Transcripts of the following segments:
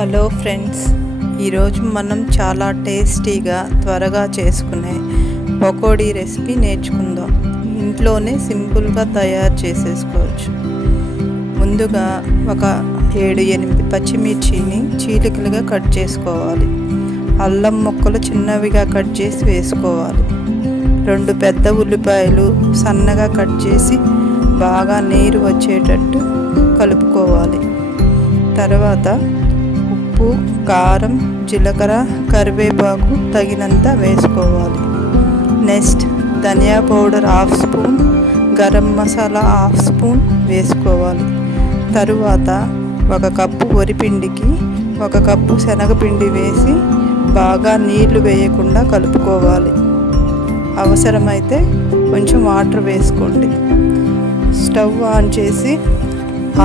Hello friends, ఈరోజు మనం చాలా టేస్టీగా త్వరగా చేసుకునే పకోడీ రెసిపీ నేర్చుకుందాం. ఇంట్లోనే సింపుల్గా తయారు చేసేసుకోవచ్చు. ముందుగా ఒక 7-8 పచ్చిమిర్చిని చీలికలుగా కట్ చేసుకోవాలి. అల్లం ముక్కలు చిన్నవిగా కట్ చేసి వేసుకోవాలి. 2 పెద్ద ఉల్లిపాయలు సన్నగా కట్ చేసి బాగా నీరు వచ్చేటట్టు కలుపుకోవాలి. తర్వాత ఉప్పు, కారం, జీలకర్ర, కరివేపాకు తగినంత వేసుకోవాలి. నెక్స్ట్ ధనియా powder 1/2 spoon, garam masala 1/2 spoon వేసుకోవాలి. తరువాత 1 కప్పు వరిపిండికి 1 కప్పు శనగపిండి వేసి బాగా నీళ్లు వేయకుండా కలుపుకోవాలి. అవసరమైతే కొంచెం వాటర్ వేసుకోండి. స్టవ్ ఆన్ చేసి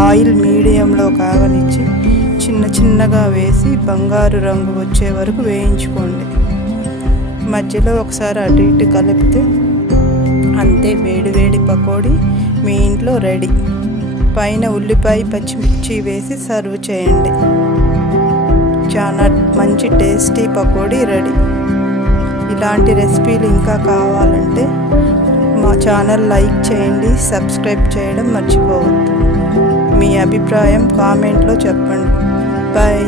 ఆయిల్ మీడియంలో కాగనిచ్చి చిన్నగా వేసి బంగారు రంగు వచ్చే వరకు వేయించుకోండి. మధ్యలో ఒకసారి అటు ఇటు కలిపితే అంతే, వేడి పకోడీ మీ ఇంట్లో రెడీ. పైన ఉల్లిపాయ, పచ్చిమిర్చి వేసి సర్వ్ చేయండి. చాలా మంచి టేస్టీ పకోడీ రెడీ. ఇలాంటి రెసిపీలు ఇంకా కావాలంటే మా ఛానల్ లైక్ చేయండి, సబ్స్క్రైబ్ చేయడం మర్చిపోవద్దు. మీ అభిప్రాయం కామెంట్లో చెప్పండి. బాయ్.